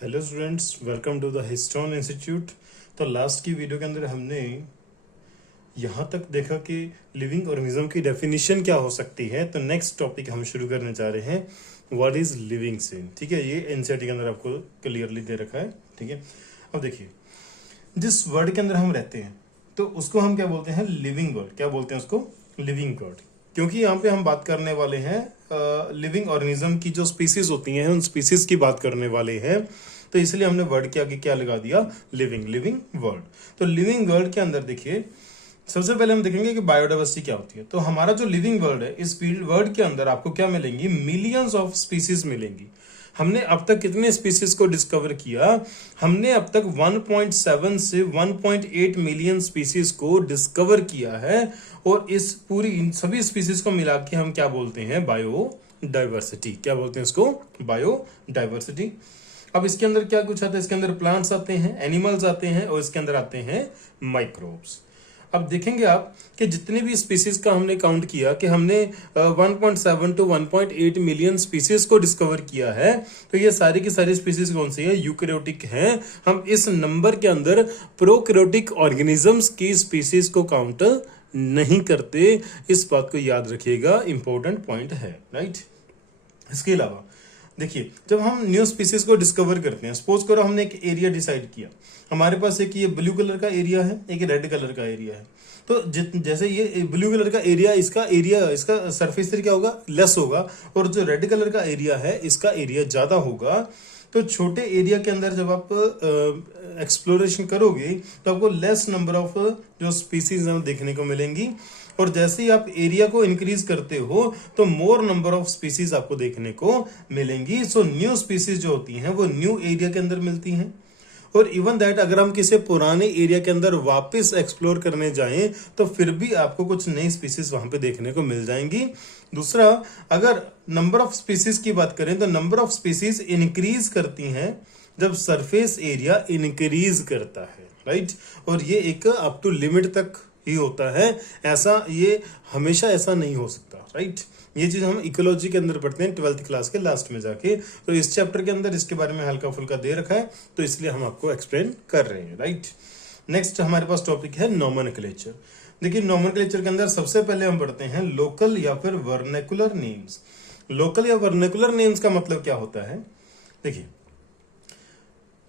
Hello students, welcome to the histone institute. तो last की video के अंदर हमने यहाँ तक देखा कि लिविंग ऑर्गेनिज्म की डेफिनेशन क्या हो सकती है। तो नेक्स्ट टॉपिक हम शुरू करने जा रहे हैं, व्हाट इज लिविंग सेल। ठीक है, ये एनसीईआरटी के अंदर आपको क्लियरली दे रखा है। ठीक है, अब देखिए, जिस वर्ड के अंदर हम रहते हैं तो उसको हम क्या बोलते हैं, लिविंग वर्ड। क्या बोलते हैं उसको, लिविंग वर्ड। क्योंकि यहाँ पे हम बात करने वाले हैं लिविंग ऑर्गेनिज्म की जो स्पीसीज होती हैं, उन स्पीसीज की बात करने वाले हैं। तो इसलिए हमने वर्ड के आगे क्या लगा दिया, लिविंग, लिविंग वर्ड। तो लिविंग वर्ड के अंदर देखिए, सबसे पहले हम देखेंगे कि बायोडाइवर्सिटी क्या होती है। तो हमारा जो लिविंग वर्ड है, इस वर्ड के अंदर आपको क्या मिलेंगी, मिलियंस ऑफ स्पीसीज मिलेंगी। हमने अब तक कितने स्पीसीज को डिस्कवर किया, हमने अब तक 1.7 से 1.8 मिलियन स्पीसीज को डिस्कवर किया है। और इस पूरी इन सभी स्पीसीज को मिला के हम क्या बोलते हैं, बायोडाइवर्सिटी। क्या बोलते हैं इसको, बायोडाइवर्सिटी। अब इसके अंदर क्या कुछ आता है, इसके अंदर प्लांट्स आते हैं, एनिमल्स आते हैं, और इसके अंदर आते हैं माइक्रोब्स। अब देखेंगे आप कि जितने भी स्पीसीज का हमने काउंट किया कि हमने 1.7 टू 1.8 मिलियन स्पीसीज को डिस्कवर किया है। तो ये सारी की सारी स्पीसीज कौन सी है, यूकैरियोटिक हैं। हम इस नंबर के अंदर प्रोकैरियोटिक ऑर्गेनिजम्स की स्पीसीज को काउंट नहीं करते। इस बात को याद रखिएगा, इंपॉर्टेंट पॉइंट है, राइट। इसके अलावा देखिए, जब हम न्यू स्पीसीज को डिस्कवर करते हैं, सपोज करो हमने एक एरिया डिसाइड किया, हमारे पास एक ये ब्लू कलर का एरिया है, एक रेड कलर का एरिया है। तो जैसे ये ब्लू कलर का एरिया, इसका सरफेस एरिया क्या होगा, लेस होगा, और जो रेड कलर का एरिया है इसका एरिया ज्यादा होगा। तो छोटे एरिया के अंदर जब आप एक्सप्लोरेशन करोगे तो आपको लेस नंबर ऑफ जो स्पीसीज हैं देखने को मिलेंगी। और जैसे ही आप एरिया को इंक्रीज करते हो तो मोर नंबर ऑफ स्पीसीज आपको देखने को मिलेंगी। सो न्यू स्पीसीज जो होती हैं वो न्यू एरिया के अंदर मिलती हैं। और इवन दैट अगर हम किसी पुराने एरिया के अंदर वापस एक्सप्लोर करने जाएं तो फिर भी आपको कुछ नई स्पीसीज वहां पे देखने को मिल जाएंगी। दूसरा, अगर नंबर ऑफ स्पीसीज की बात करें तो नंबर ऑफ स्पीसीज इंक्रीज करती हैं जब सरफेस एरिया इंक्रीज करता है, राइट। और ये एक अप टू लिमिट तक ही होता है, ऐसा ये हमेशा ऐसा नहीं हो सकता, राइट। ये चीज हम इकोलॉजी के अंदर पढ़ते हैं 12th क्लास के लास्ट में जाके। तो इस चैप्टर के अंदर इसके बारे में हल्का फुल्का दे रखा है, तो इसलिए हम आपको एक्सप्लेन कर रहे हैं, राइट। नेक्स्ट हमारे पास टॉपिक है नोमेनक्लेचर। देखिए, नोमेनक्लेचर के अंदर सबसे पहले हम पढ़ते हैं लोकल या फिर वर्नेकुलर नेम्स। लोकल या वर्नेकुलर नेम्स का मतलब क्या होता है, देखिए,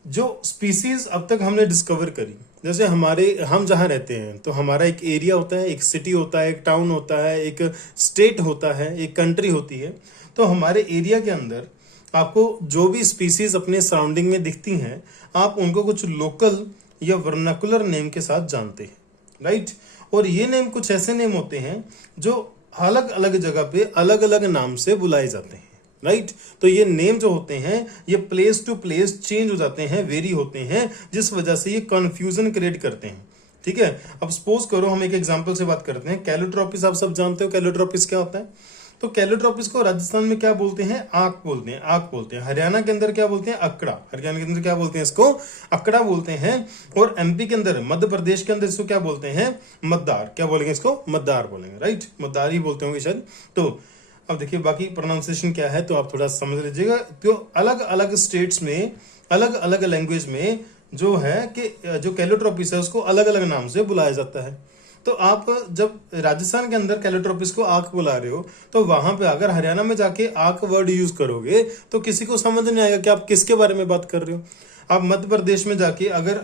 जो स्पीसीज अब तक हमने डिस्कवर करी, जैसे हम जहां रहते हैं तो हमारा एक एरिया होता है, एक सिटी होता है, एक टाउन होता है, एक स्टेट होता है, एक कंट्री होती है। तो हमारे एरिया के अंदर आपको जो भी स्पीसीज अपने सराउंडिंग में दिखती हैं, आप उनको कुछ लोकल या वर्नाकुलर नेम के साथ जानते हैं, राइट। और ये नेम कुछ ऐसे नेम होते हैं जो अलग अलग जगह पे अलग अलग नाम से बुलाए जाते हैं, राइट। तो ये नेम जो होते हैं ये प्लेस टू प्लेस चेंज हो जाते हैं, वेरी होते हैं, जिस वजह से ये कंफ्यूजन क्रिएट करते हैं। ठीक है, अब सपोज करो हम एक एग्जांपल से बात करते हैं। कैलोट्रोपिस आप सब जानते हो, कैलोट्रोपिस क्या होता है। तो कैलोट्रोपिस को राजस्थान में क्या बोलते हैं, आंख बोलते हैं, आंख बोलते हैं। हरियाणा के अंदर क्या बोलते हैं, अकड़ा। हरियाणा के अंदर क्या बोलते हैं, इसको अकड़ा बोलते हैं। और एमपी के अंदर, मध्य प्रदेश के अंदर इसको क्या बोलते हैं, मद्दार। क्या बोलेंगे इसको, मद्दार बोलेंगे, राइट। मद्दार ही बोलते होंगे शायद। तो अब देखिए बाकी प्रोनाउंसिएशन क्या है तो आप थोड़ा समझ लीजिएगा। तो अलग अलग स्टेट्स में अलग अलग लैंग्वेज में जो है कि जो कैलोट्रोपिस है उसको अलग अलग नाम से बुलाया जाता है। तो आप जब राजस्थान के अंदर कैलोट्रोपिस को आंख बुला रहे हो तो वहां पे अगर हरियाणा में जाके आंख वर्ड यूज करोगे तो किसी को समझ नहीं आएगा कि आप किसके बारे में बात कर रहे हो। आप मध्य प्रदेश में जाके अगर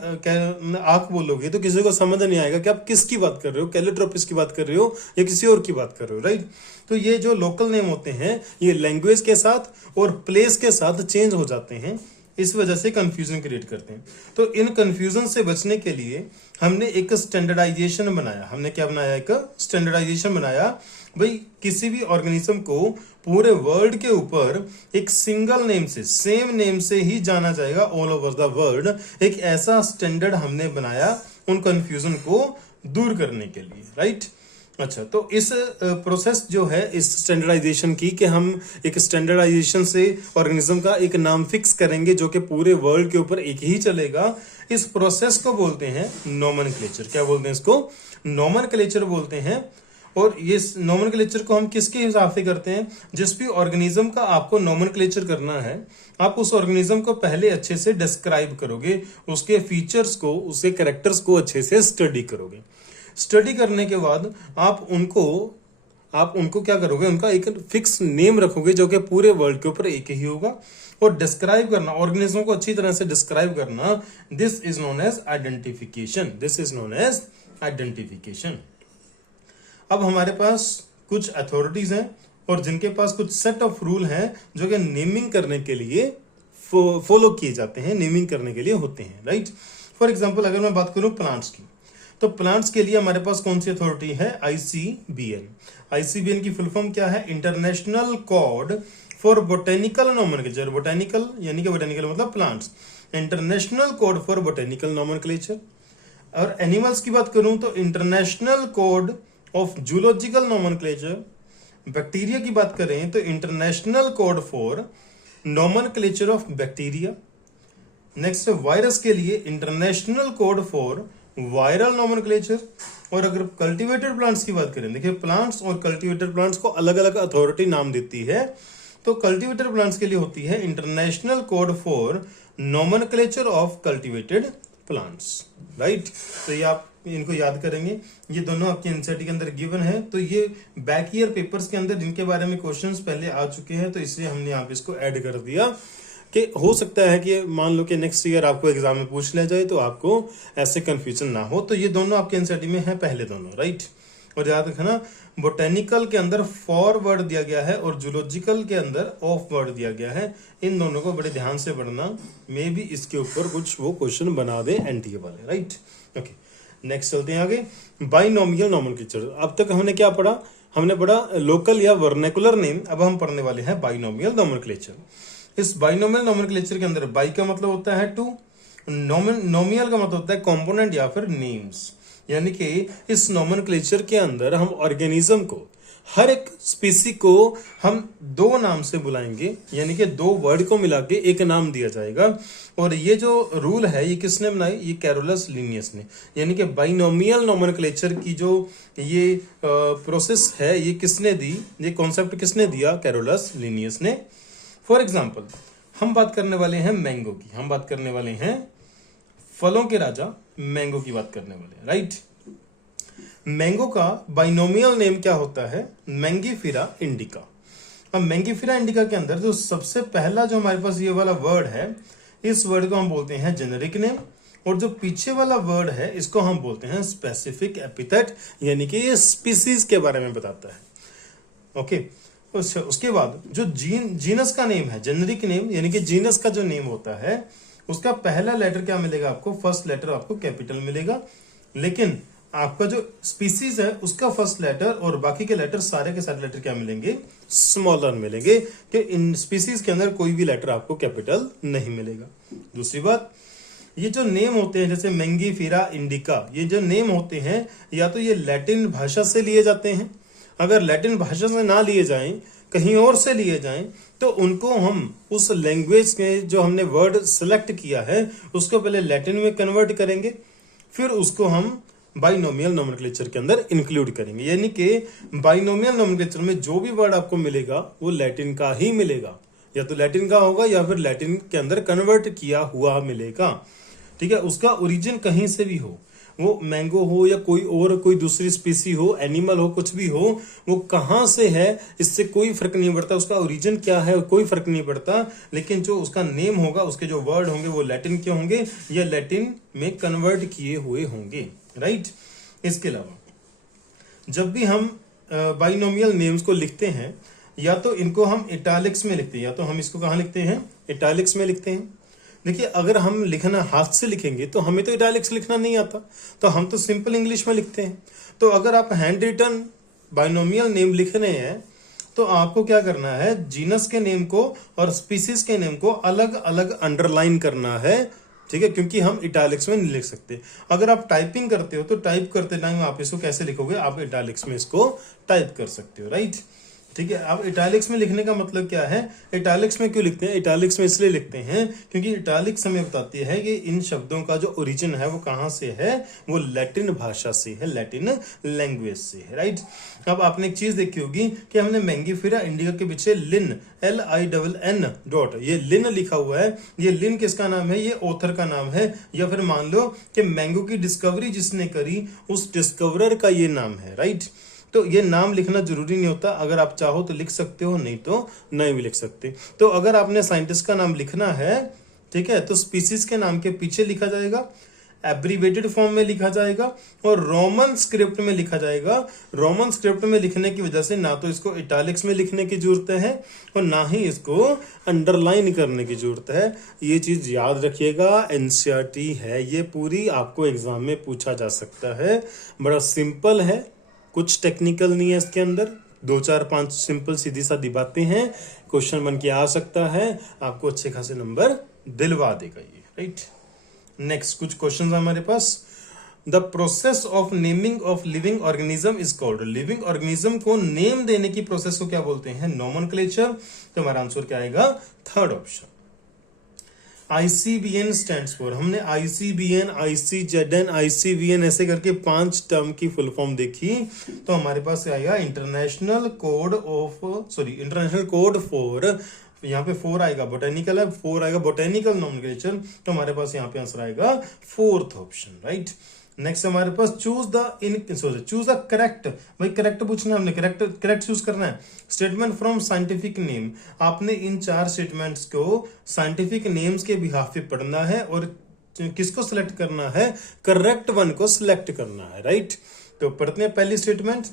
आंख बोलोगे तो किसी को समझ नहीं आएगा कि आप किसकी बात कर रहे हो, कैलोट्रोपिस की बात कर रहे हो या किसी और की बात कर रहे हो, राइट। तो ये जो लोकल नेम होते हैं ये लैंग्वेज के साथ और प्लेस के साथ चेंज हो जाते हैं, इस वजह से कंफ्यूजन क्रिएट करते हैं। तो इन कंफ्यूजन से बचने के लिए हमने एक स्टैंडर्डाइजेशन बनाया। हमने क्या बनाया, एक स्टैंडर्डाइजेशन बनाया। भाई किसी भी ऑर्गेनिज्म को पूरे वर्ल्ड के ऊपर एक सिंगल नेम से, सेम नेम से ही जाना जाएगा ऑल ओवर द वर्ल्ड। एक ऐसा स्टैंडर्ड हमने बनाया उन कंफ्यूजन को दूर करने के लिए, राइट। अच्छा, तो इस प्रोसेस जो है इस स्टैंडर्डाइजेशन की, कि हम एक स्टैंडर्डाइजेशन से ऑर्गेनिज्म का एक नाम फिक्स करेंगे जो कि पूरे वर्ल्ड के ऊपर एक ही चलेगा, इस प्रोसेस को बोलते हैं नोमेनक्लेचर। क्या बोलते हैं इसको, नोमेनक्लेचर बोलते हैं। और ये नोमेनक्लेचर को हम किसके हिसाब से करते हैं, जिस भी ऑर्गेनिज्म का आपको नोमेनक्लेचर करना है आप उस ऑर्गेनिज्म को पहले अच्छे से डिस्क्राइब करोगे, उसके फीचर्स को, उसके कैरेक्टर्स को अच्छे से स्टडी करोगे। स्टडी करने के बाद आप उनको क्या करोगे, उनका एक फिक्स नेम रखोगे जो कि पूरे वर्ल्ड के ऊपर एक ही होगा। और डिस्क्राइब करना, ऑर्गेनिज्म को अच्छी तरह से डिस्क्राइब करना, this is known as identification. This is known as identification. अब हमारे पास कुछ अथॉरिटीज हैं और जिनके पास कुछ सेट ऑफ रूल हैं जो कि नेमिंग करने के लिए फॉलो किए जाते हैं, नेमिंग करने के लिए होते हैं, राइट। फॉर एग्जाम्पल अगर मैं बात करूं प्लांट्स की, तो प्लांट्स के लिए हमारे पास कौन सी अथॉरिटी है, आईसीबीएन। आईसीबीएन की फुल फॉर्म क्या है, international code for botanical nomenclature. Botanical यानी कि बोटेनिकल मतलब plants, international code for botanical nomenclature. और एनिमल्स की बात करूं तो international code of zoological nomenclature. Bacteria की बात करें तो international code for nomenclature of bacteria. Next virus के लिए international code for viral nomenclature. और अगर कल्टीवेटेड प्लांट्स की बात करें, देखिए प्लांट्स और कल्टीवेटेड प्लांट्स को अलग अलग अथॉरिटी नाम देती है। तो कल्टीवेटेड प्लांट्स के लिए होती है international code for nomenclature of cultivated plants, right. तो ये आप इनको याद करेंगे, ये दोनों आपके एनसीईआरटी के अंदर गिवन है। तो ये बैक ईयर पेपर्स के अंदर जिनके बारे में क्वेश्चंस पहले आ चुके हैं, तो इसलिए हमने यहाँ पे इसको ऐड कर दिया कि हो सकता है कि मान लो कि नेक्स्ट ईयर आपको एग्जाम में पूछ लिया जाए तो आपको ऐसे कंफ्यूजन ना हो। तो ये दोनों आपके एनसीईआरटी में है, पहले दोनों, राइट। और याद रखना बोटेनिकल के अंदर फॉर वर्ड दिया गया है और जूलॉजिकल के अंदर ऑफ वर्ड दिया गया है। इन दोनों को बड़े ध्यान से पढ़ना, मे भी इसके ऊपर कुछ वो क्वेश्चन बना दे एनटीए वाले, राइट। ओके, नेक्स्ट चलते हैं आगे, बाइनोमियल नोमेनक्लेचर। अब तक हमने क्या पढ़ा, हमने पढ़ा लोकल या वर्नेकुलर नेम, अब हम पढ़ने वाले हैं बाइनोमियल नोमेनक्लेचर। इस बाइनोमियल नोमेनक्लेचर के अंदर बाई का मतलब होता है टू, नोमियल का मतलब होता है कंपोनेंट या फिर नेम्स। यानी कि इस नोमेनक्लेचर के अंदर हम ऑर्गेनिज्म को, हर एक स्पीसी को हम दो नाम से बुलाएंगे, यानी कि दो वर्ड को मिला के एक नाम दिया जाएगा। और ये जो रूल है ये किसने बनाई, ये कैरोलस लिनियस ने। यानी कि बाइनोमियल नोमेनक्लेचर की जो ये प्रोसेस है ये किसने दी, ये कॉन्सेप्ट किसने दिया, कैरोलस लिनियस ने। फॉर एग्जाम्पल हम बात करने वाले हैं मैंगो की, हम बात करने वाले हैं फलों के राजा मैंगो की बात करने वाले हैं, राइट। मैंगो का बाइनोमियल नेम क्या होता है, मैंगीफेरा इंडिका। अब मैंगीफेरा इंडिका के अंदर जो सबसे पहला जो हमारे पास ये वाला वर्ड है, इस वर्ड को हम बोलते हैं जेनेरिक नेम। और जो पीछे वाला वर्ड है इसको हम बोलते हैं स्पेसिफिक एपिथेट, यानी कि ये स्पीसीज के बारे में बताता है। ओके, उसके बाद जो जीनस का नेम है, जेनेरिक नेम, यानी कि जीनस का जो नेम होता है उसका पहला लेटर क्या मिलेगा आपको, फर्स्ट लेटर आपको कैपिटल मिलेगा। लेकिन आपका जो स्पीसीज है उसका फर्स्ट लेटर और बाकी के लेटर सारे के सारे लेटर क्या मिलेंगे, स्मॉलर मिलेंगे, कि इन स्पीसीज के अंदर कोई भी लेटर आपको कैपिटल नहीं मिलेगा। दूसरी बात, ये जो नेम होते हैं जैसे मैंगीफेरा इंडिका, ये जो नेम होते हैं या तो ये लैटिन भाषा से लिए जाते हैं, अगर लैटिन भाषा से ना लिए जाएं, कहीं और से लिए जाएं, तो उनको हम उस लैंग्वेज के जो हमने वर्ड सेलेक्ट किया है उसको पहले लैटिन में कन्वर्ट करेंगे, फिर उसको हम बाइनोमियल नोमेनक्लेचर के अंदर इंक्लूड करेंगे। यानी कि बाइनोमियल नोमेनक्लेचर में जो भी वर्ड आपको मिलेगा वो लैटिन का ही मिलेगा, या तो लैटिन का होगा या फिर लैटिन के अंदर कन्वर्ट किया हुआ मिलेगा, ठीक है। उसका ओरिजिन कहीं से भी हो, वो मैंगो हो या कोई दूसरी स्पीसी हो, एनिमल हो, कुछ भी हो, वो कहां से है इससे कोई फर्क नहीं पड़ता, उसका ओरिजिन क्या है कोई फर्क नहीं पड़ता। लेकिन जो उसका नेम होगा, उसके जो वर्ड होंगे वो लैटिन के होंगे या लैटिन में कन्वर्ट किए हुए होंगे, राइट। इसके अलावा जब भी हम बाइनोमियल नेम्स को लिखते हैं, या तो इनको हम इटैलिक्स में लिखते हैं, या तो हम इसको कहां लिखते हैं, इटैलिक्स में लिखते हैं। देखिए, अगर हम लिखना हाथ से लिखेंगे तो हमें तो इटैलिक्स लिखना नहीं आता, तो हम तो सिंपल इंग्लिश में लिखते हैं। तो अगर आप हैंड रिटन बाइनोमियल नेम लिख रहे हैं तो आपको क्या करना है, जीनस के नेम को और स्पीसीज के नेम को अलग अलग अंडरलाइन करना है, ठीक है, क्योंकि हम इटैलिक्स में नहीं लिख सकते। अगर आप टाइपिंग करते हो तो टाइप करते टाइम आप इसको कैसे लिखोगे, आप इटैलिक्स में इसको टाइप कर सकते हो, राइट। ठीक है। अब इटैलिक्स में लिखने का मतलब क्या है, इटैलिक्स में क्यों लिखते हैं, इटैलिक्स में इसलिए लिखते हैं क्योंकि इटैलिक्स हमें बताती है कि इन शब्दों का जो ओरिजिन है वो कहां से है, वो लैटिन भाषा से है, लैटिन लैंग्वेज से है, राइट। अब आपने एक चीज देखी होगी कि हमने मैंगीफेरा इंडिका के पीछे लिन LINN डॉट, ये लिन लिखा हुआ है, ये लिन किसका नाम है, ये ऑथर का नाम है, या फिर मान लो कि मैंगो की डिस्कवरी जिसने करी उस डिस्कवरर का ये नाम है, राइट। तो ये नाम लिखना जरूरी नहीं होता, अगर आप चाहो तो लिख सकते हो, नहीं तो नहीं भी लिख सकते। तो अगर आपने साइंटिस्ट का नाम लिखना है, ठीक है, तो स्पीसीज के नाम के पीछे लिखा जाएगा, एब्रीवेटेड फॉर्म में लिखा जाएगा और रोमन स्क्रिप्ट में लिखा जाएगा। रोमन स्क्रिप्ट में लिखने की वजह से ना तो इसको इटैलिक्स में लिखने की जरूरत है और ना ही इसको अंडरलाइन करने की जरूरत है। ये चीज याद रखिएगा, एनसीईआरटी है ये पूरी, आपको एग्जाम में पूछा जा सकता है। बड़ा सिंपल है, कुछ टेक्निकल नहीं है इसके अंदर, 2 4 5 सिंपल सीधी सादी बातें हैं, क्वेश्चन बन के आ सकता है, आपको अच्छे खासे नंबर दिलवा देगा ये, राइट। नेक्स्ट कुछ क्वेश्चंस हमारे पास। The process of naming of living organism is called, living organism को नेम देने की प्रोसेस को क्या बोलते हैं, नोमेनक्लेचर। तो हमारा आंसर क्या आएगा, third option. ICBN stands for, हमने ICBN, ICZN, ICVN ऐसे करके 5 टर्म की फुल फॉर्म देखी, तो हमारे पास आएगा इंटरनेशनल कोड फॉर, यहाँ पे 4 आएगा, बोटेनिकल है, 4 आएगा बोटेनिकल नोमेनक्लेचर, तो हमारे पास यहाँ पे आंसर आएगा फोर्थ ऑप्शन, राइट। नेक्स्ट हमारे पास चूज द करेक्ट, भाई करेक्ट पूछना है हमने, करेक्ट चूज करना है। स्टेटमेंट फ्रॉम साइंटिफिक नेम, आपने इन 4 स्टेटमेंट्स को साइंटिफिक नेम्स के बिहाफ पे पढ़ना है और किसको सिलेक्ट करना है, करेक्ट वन को सिलेक्ट करना है, राइट। तो पढ़ते हैं पहली statement,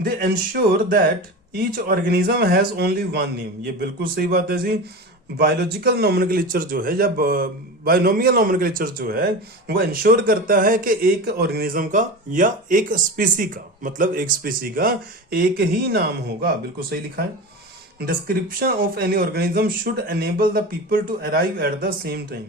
they ensure that each organism has only one name, ये बिल्कुल सही बात है जी। बायोलॉजिकल नोमेनक्लेचर जो है या बायनोमियल नोमेनक्लेचर जो है वो इंश्योर करता है कि एक ऑर्गेनिज्म का या एक स्पीसी का, मतलब एक स्पीसी का एक ही नाम होगा, बिल्कुल सही लिखा है। Description of any organism should enable the people to arrive at the same time,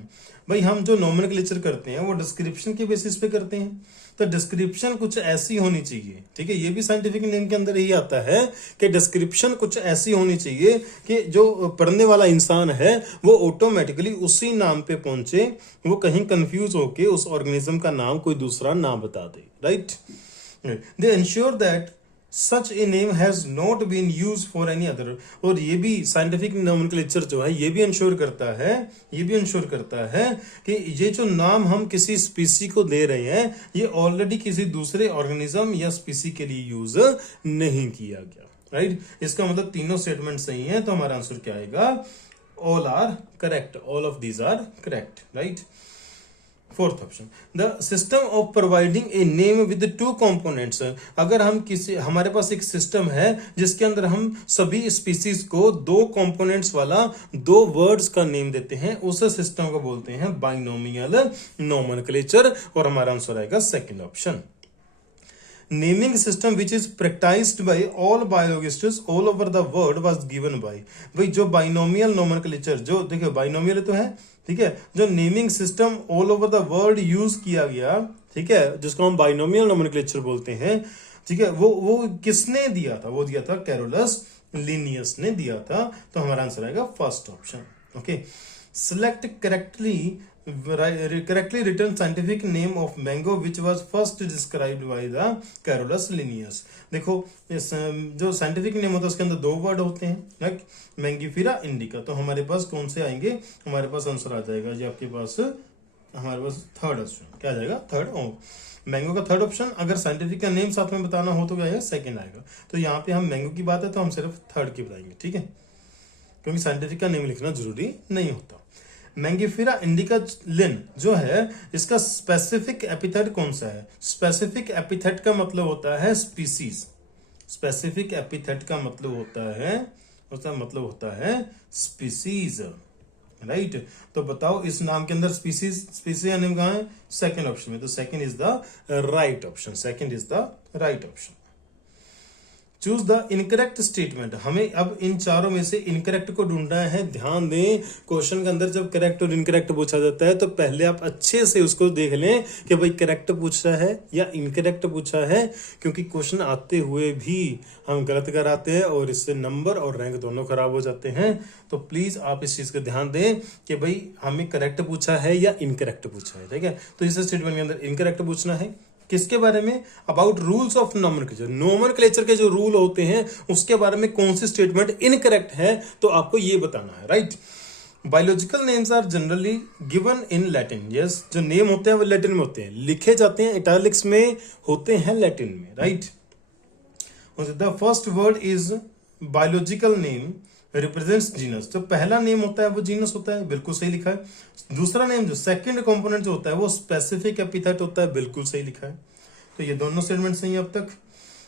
भाई हम जो नोमेनक्लेचर करते हैं वो डिस्क्रिप्शन के बेसिस पे करते हैं, तो डिस्क्रिप्शन कुछ ऐसी होनी चाहिए, ठीक है, ये भी साइंटिफिक नेम के अंदर ही आता है कि डिस्क्रिप्शन कुछ ऐसी होनी चाहिए कि जो पढ़ने वाला इंसान है वो ऑटोमेटिकली उसी नाम पे पहुंचे, वो कहीं कंफ्यूज होके उस ऑर्गेनिज्म का नाम कोई दूसरा ना बता दे, right. They ensure that such a name has not been used for any other, और ये भी साइंटिफिक नोमेनक्लेचर जो है ये भी इंश्योर करता है कि ये जो नाम हम किसी स्पीसी को दे रहे हैं ये ऑलरेडी किसी दूसरे ऑर्गेनिज्म या स्पीसी के लिए यूज नहीं किया गया, राइट। इसका मतलब तीनों स्टेटमेंट सही है, तो हमारा आंसर क्या आएगा, all are correct, all of these are correct, right. Fourth option, the system of providing a name with 2 components, अगर हम हमारे पास एक सिस्टम है जिसके अंदर हम सभी स्पीसीज को 2 कंपोनेंट्स वाला 2 वर्ड्स का नेम देते हैं, उस सिस्टम को बोलते हैं बाइनोमियल नोमेनक्लेचर, और हमारा आंसर आएगा second option. Naming system which is practised by all biologists all over the world was given by, भाई जो बाइनोमियल नोमेनक्लेचर, जो देखो बाइनोमियल तो है, ठीक है, जो naming system all over the world use किया गया, ठीक है, जिसको हम बाइनोमियल नोमेनक्लेचर बोलते हैं, ठीक है, वो किसने दिया था, वो दिया था कैरोलस लिनियस ने दिया था, तो हमारा आंसर आएगा first option, okay. Select correctly written scientific name of mango which was first described by the Carolus Linnaeus। देखो इस जो साइंटिफिक नेम होता है उसके अंदर 2 वर्ड होते हैं, मैंगीफेरा इंडिका, तो हमारे पास कौन से आएंगे, हमारे पास आंसर आ जाएगा जी आपके पास, हमारे पास थर्ड ऑप्शन क्या आ जाएगा, थर्ड मैंगो का थर्ड ऑप्शन। अगर साइंटिफिक का नेम साथ में बताना हो तो क्या आएगा, सेकंड आएगा। तो यहाँ पे हम मैंगो की बात है तो हम सिर्फ थर्ड की बताएंगे, ठीक है, क्योंकि साइंटिफिक का नेम लिखना जरूरी नहीं होता। मैंगीफेरा इंडिका लिन जो है इसका स्पेसिफिक एपिथेट कौन सा है, स्पेसिफिक एपिथेट का मतलब होता है स्पीसीज, स्पेसिफिक एपिथेट का मतलब होता है, उसका मतलब होता है स्पीसीज, राइट। तो बताओ इस नाम के अंदर स्पीसीज या नेम कहाँ है, सेकंड ऑप्शन में, तो second is the right option, second is the right option. Choose the incorrect statement. हमें अब इन चारों में से इनकरेक्ट को ढूंढना है। ध्यान दें, क्वेश्चन के अंदर जब करेक्ट और इनकरेक्ट पूछा जाता है तो पहले आप अच्छे से उसको देख लें कि भाई करेक्ट पूछा है या इनकरेक्ट पूछा है, क्योंकि क्वेश्चन आते हुए भी हम गलत कराते हैं और इससे नंबर और रैंक दोनों खराब हो जाते हैं। तो प्लीज आप इस चीज का ध्यान दें कि भाई हमें करेक्ट पूछा है या इनकरेक्ट पूछा है। ठीक है, तो इस स्टेटमेंट के अंदर इनकरेक्ट पूछना है। किसके बारे में? About rules of nomenclature. Nomenclature के जो रूल होते हैं उसके बारे में कौन सी स्टेटमेंट इनकरेक्ट है, तो आपको ये बताना है। Right. Biological names are generally given in Latin. Yes, जो नेम होते हैं वो लैटिन में होते हैं, लिखे जाते हैं इटैलिक्स में, होते हैं लैटिन में। Right. The first word is biological name represents genus. तो पहला नेम होता है वो जीनस होता है, बिल्कुल सही लिखा है। दूसरा नेम जो सेकंड कंपोनेंट जो होता है वो स्पेसिफिक एपिथेट होता है, बिल्कुल सही लिखा है। तो ये दोनों स्टेटमेंट सही है अब तक।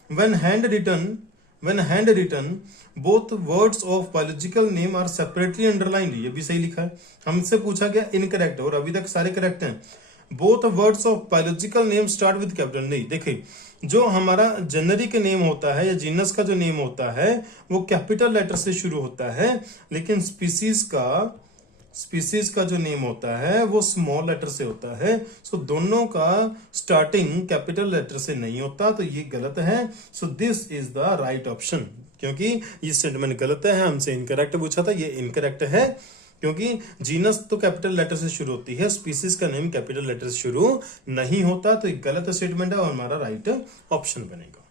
When hand written both words of biological name are separately underlined, ये भी सही लिखा है। हमसे पूछा गया इनकरेक्ट और अभी तक सारे करेक्ट हैं। Both words of biological name start with capital, नहीं, देखिए जो हमारा जेनरिक नेम होता है या जीनस का जो नेम होता है वो कैपिटल लेटर से शुरू होता है, लेकिन स्पीसीज का जो नेम होता है वो स्मॉल लेटर से होता है। सो दोनों का स्टार्टिंग कैपिटल लेटर से नहीं होता, तो ये गलत है। So this is the right option, क्योंकि ये स्टेटमेंट गलत है। हमसे इनकरेक्ट पूछा था, ये इनकरेक्ट है, क्योंकि जीनस तो कैपिटल लेटर से शुरू होती है, स्पीसीज का नेम कैपिटल लेटर से शुरू नहीं होता, तो एक गलत स्टेटमेंट है और हमारा राइट ऑप्शन बनेगा।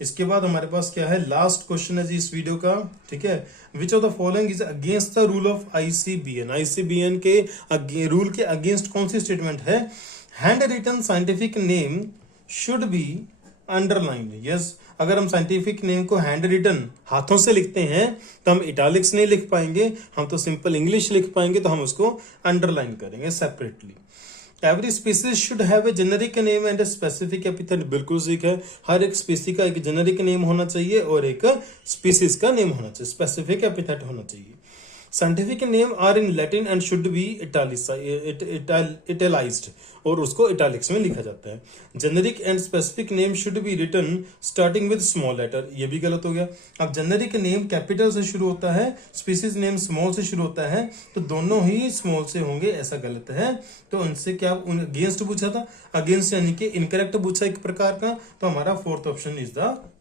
इसके बाद हमारे पास क्या है, लास्ट क्वेश्चन है जी इस वीडियो का। ठीक है, which of the following is against the rule of ICBN. ICBN के रूल के अगेंस्ट कौन सी स्टेटमेंट है? Hand written scientific name should be underlined. Yes, अगर हम साइंटिफिक नेम को हैंड रिटन हाथों से लिखते हैं तो हम इटालिक्स नहीं लिख पाएंगे, हम तो सिंपल इंग्लिश लिख पाएंगे, तो हम उसको अंडरलाइन करेंगे separately. Every species should have a generic name and a specific epithet, बिल्कुल ठीक है। हर एक स्पीसी का एक जेनरिक नेम होना चाहिए और एक स्पीसीज का नेम होना चाहिए, स्पेसिफिक एपिथेट होना चाहिए। Scientific name are in Latin and should be italicised, और उसको इटैलिक्स में लिखा जाता है। Generic and specific name should be written starting with small letter, ये भी गलत हो गया। अब जेनरिक नेम कैपिटल से शुरू होता है, स्पीसीज नेम स्मॉल से शुरू होता है, तो दोनों ही स्मॉल से होंगे, ऐसा गलत है। तो उनसे क्या अगेंस्ट पूछा था? अगेंस्ट यानी कि इनकरेक्ट पूछा एक प्रकार का, तो हमारा fourth option is the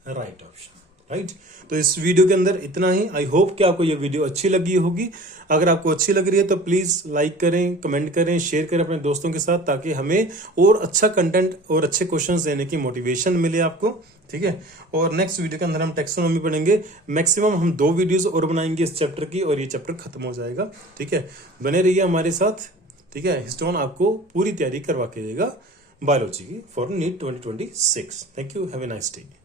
right option. Right. तो इस वीडियो के अंदर इतना ही। आई होप कि आपको ये वीडियो अच्छी लगी होगी। अगर आपको अच्छी लग रही है तो प्लीज लाइक करें, कमेंट करें, शेयर करें अपने दोस्तों के साथ, ताकि हमें और अच्छा कंटेंट और अच्छे क्वेश्चंस देने की मोटिवेशन मिले आपको। ठीक है, और नेक्स्ट वीडियो के अंदर हम टैक्सोनॉमी पढ़ेंगे। मैक्सिमम हम 2 वीडियोस और बनाएंगे इस चैप्टर की, और ये चैप्टर खत्म हो जाएगा। ठीक है, बने रहिए हमारे साथ। ठीक है, हिस्टोन आपको पूरी तैयारी करवा के देगा बायोलॉजी की for NEET 2026। Thank you, have a nice day.